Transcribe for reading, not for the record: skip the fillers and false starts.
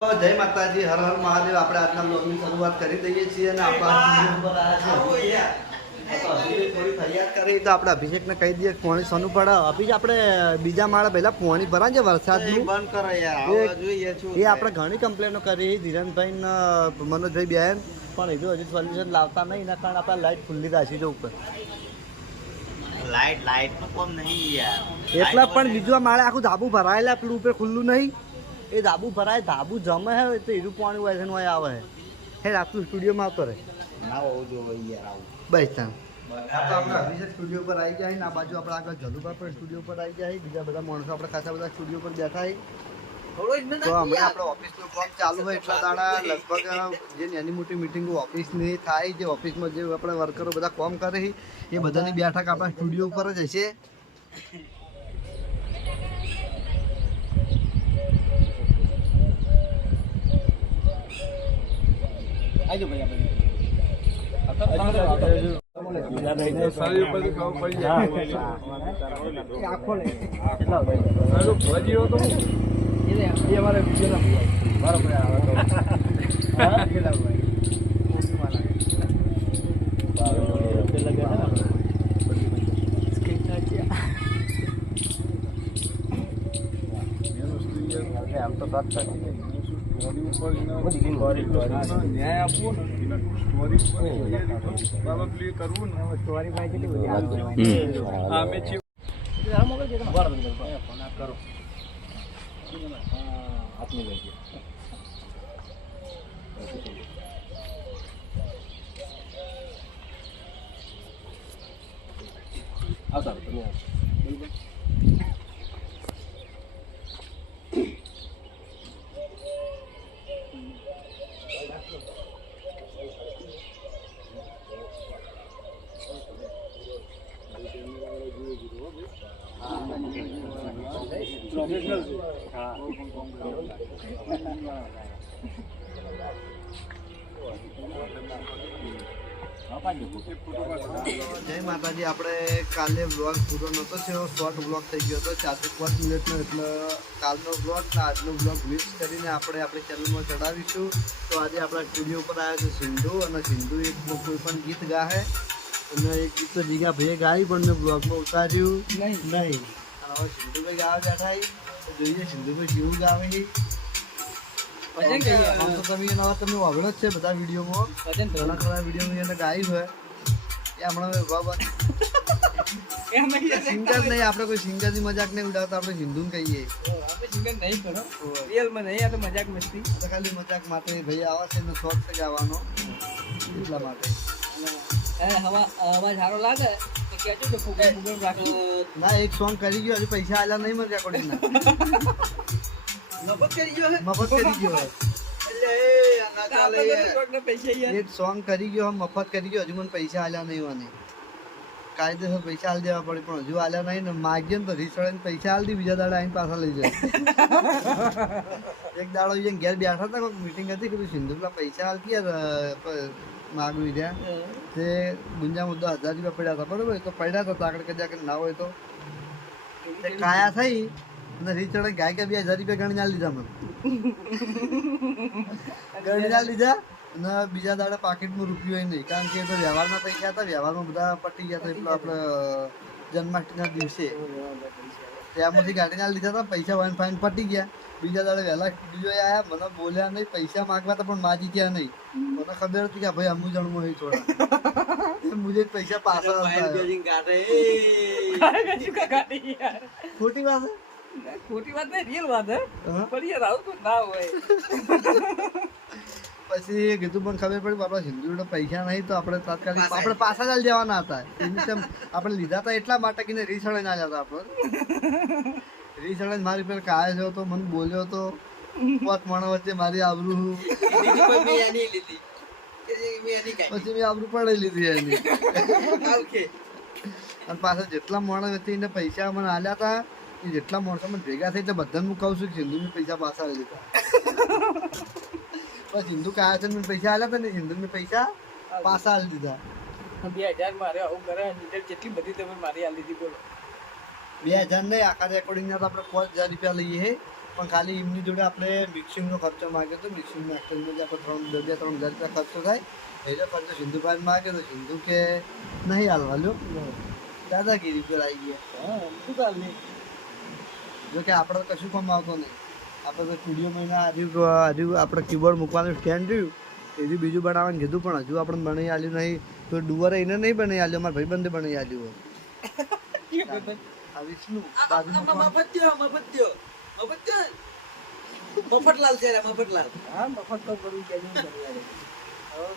જય માતાજી, હર હર મહાદેવ। આપણે આજના બ્લોગની શરૂઆત કરી દઈએ છીએ અને આપણા ઉપર થોડી તૈયાર કરી તો આપણે અભિષેકને કહી દઈએ પાણી સોનું પડે। અભિષેક આપણે બીજા માળે પહેલા પાણી ભરાય છે વરસાદનું બંધ કરો યાર, એ આપણે ઘણી કમ્પ્લેનો કરી ધીરનભાઈ ને મનોજભાઈ બેન, પણ હજુ સોલ્યુશન લાવતા નહીં, એના કારણે આપણે લાઈટ ખુલ્લી રાખી છે ઉપર। લાઈટ નું કોમ નહીં યાર, એટલા પણ બીજું માળે આખું ધાબુ ભરાયેલા, પેલું ઉપર ખુલ્લું નહીં, એ ધાબુ ભરાય, ધાબુ જમે હે તો એનું પાણી હોય છે આવે હે રાતનું સ્ટુડિયોમાં આવતો રહે ના હોવું જોઈએ યાર આવું બસ તાન આપણે અભિષેક સ્ટુડિયો પર આવી જાય ને આ બાજુ આપણે આગળ જલુભા પર સ્ટુડિયો પર આવી જાય, બીજા બધા માણસો આપણે ખાસા બધા સ્ટુડિયો પર બેઠા હોય। તો હમણાં આપણે ઓફિસનું કામ ચાલુ હોય એટલા દાડા લગભગ જે નાની મોટી મિટિંગો ઓફિસની થાય, જે ઓફિસમાં જે આપણે વર્કરો બધા કામ કરે એ બધાની બેઠક આપણા સ્ટુડિયો ઉપર જ હશે। આજો ભાઈ આમ તો વાત કરી ન્યાય આપવો ને કરવું ને સ્ટોરી ભાઈ કેટલી બધી અમે છીએ કરો આપની લઈ આવતા તમે જય માતાજી। આપણે કાલે બ્લોગ પૂરો નહોતો થયો, શોર્ટ બ્લોગ થઈ ગયો હતો 4 થી 5 મિનિટનો, એટલે કાલનો બ્લોગ ને આજનો બ્લોગ મિક્સ કરીને આપણે આપણી ચેનલમાં ચડાવીશું। તો આજે આપણા સ્ટુડિયો પર આવ્યો છે સિંધુ, અને સિંધુ એક કોઈ પણ ગીત ગાહે અને એક ગીત તો જીગા ભાઈએ ગાયું પણ મેં બ્લોગમાં ઉતાર્યું નહીં। હવે સિંધુભાઈ ગાવા બેઠા તો જોઈએ સિંધુભાઈ કેવું ગાવે છે। તમે વાગડો જ છે બધા વિડીયોમાં, ઘણા ખરા વિડીયોમાં એને ગાયું હોય એ હમણાં સિંગર નહીં, આપણે કોઈ સિંગરની મજાક નહીં ઉડાવતા, આપણે સિંધુને કહીએ સિંગર નહીં કરો રિયલમાં નહીં, આ તો મજાક મસ્તી ખાલી મજાક માટે ભાઈ આવા છે એનો શોખ છે ગાવાનો એટલા માટે। અવાજ સારો લાગે તો કહેજો કે ફૂગમ રાખો ના, એક સોંગ કરી ગયો, હજુ પૈસા આલ્યા નહીં મને રેકોર્ડિંગ મફત કરી ગયો મફત કરી ગયો એક સોંગ કરી ગયો મફત કરી ગયો, હજુ મને પૈસા આલ્યા નહીં મને કાયદેસર પૈસા આલી દેવા પડે, પણ હજુ આલ્યા નહીં ને માગીએ ને તો રીસળે પૈસા આલી દી, બીજા દાડા આવીને પાછા લઈ જાય। એક દાડો ઘેર બેઠા હતા, કોઈ મિટિંગ હતી કે સિંધુ પેલા પૈસા આલતી યાર માગવી રહ્યા તે ગુંજામાં 10,000 રૂપિયા પડ્યા હતા, બરોબર તો પડ્યા હતા આગળ કદાચ ના હોય તો કાયા થઈ અને રીચડે ગાય કે 2,000 રૂપિયા ગણી ના લીધા, મને ગણી ના લીધા અને બીજા દાડે પાકીટમાં રૂપિયો નહીં, કારણ કે એ તો વ્યવહારના પૈસા હતા, વ્યવહારમાં બધા પટી ગયા હતા, એટલે આપણે જન્માષ્ટમીના દિવસે ત્યાંમાંથી ગાડી ના લીધા હતા, પૈસા વાઈન ફાઈન પટી ગયા। બીજા દાડે વહેલા સ્ટુડિયો આવ્યા, મને બોલ્યા નહીં, પૈસા માગવા હતા પણ માજી ત્યાં નહીં, મને ખબર હતી કે ભાઈ અમુ જણમાં હોય થોડા મુજે પૈસા પાછા ખોટી વાત ખોટી વાત નહીં, રિયલ વાત હે, પણ યાર આવું તો ના હોય। પછી કીધું પણ ખબર પડી બાપા સિંધુ પૈસા નહીં તો આપણે તાત્કાલિક આપણે પાછા ચાલી જવાના હતા, આપણે લીધા હતા એટલા માટે કે રીસળે ના જતા, આપણે રીસળે મારી પર કાયો છો તો મને બોલ્યો તો 5 માણસ વચ્ચે મારી આબરૂ પછી મેં આબરૂ પડાઈ લીધી એની, અને પાછા જેટલા માણસ વચ્ચે એને પૈસા મને આલ્યા હતા એ જેટલા માણસો મને ભેગા થઈ તો બધાને હું કહું છું કે સિંધુ મેં પૈસા પાછા આલી દીધા। બસ સિંધુ કાયા છે મેં પૈસા આલ્યા હતા ને સિંધુ મેં પૈસા પાછા આલી દીધા। 2000 મારે આવું કરે જેટલી બધી તમે મારી આલી દીધી બોલો 2000 નહીં, આખા રેકોર્ડિંગના તો આપણે 5,000 રૂપિયા લઈએ, પણ ખાલી એમની જોડે આપણે મિક્સિંગનો ખર્ચો માગ્યો હતો. મિક્સિંગનો એક્સચેન્જમાં જે આપણે 2,000 રૂપિયા ખર્ચો થાય એટલો ખર્ચો સિંધુભાઈ માગ્યો તો સિંધુ કે નહીં હાલવા લ્યો, દાદાગીરી પર આવી ગયા. શું ચાલે? જો કે આપણે તો કશું કામ આવતો નહીં. આપણે તો સ્ટુડિયો મહિના હજુ આપણે કીબોર્ડ મૂકવાનું સ્ટેન્ડ રહ્યું એ બીજું બનાવવાનું કીધું પણ હજુ આપણે બનાવી આલ્યું નહીં. તો ડુવર એને નહીં બનાવી આલ્યો, મારા ભાઈબંધે બનાવી આલ્યું હોય. આ વિષ્ણુ બાજુમાં મફતલાલ છે, મફતલાલ. હા, મફત તો કરવું કે નહીં કરવું યાર. કોણ?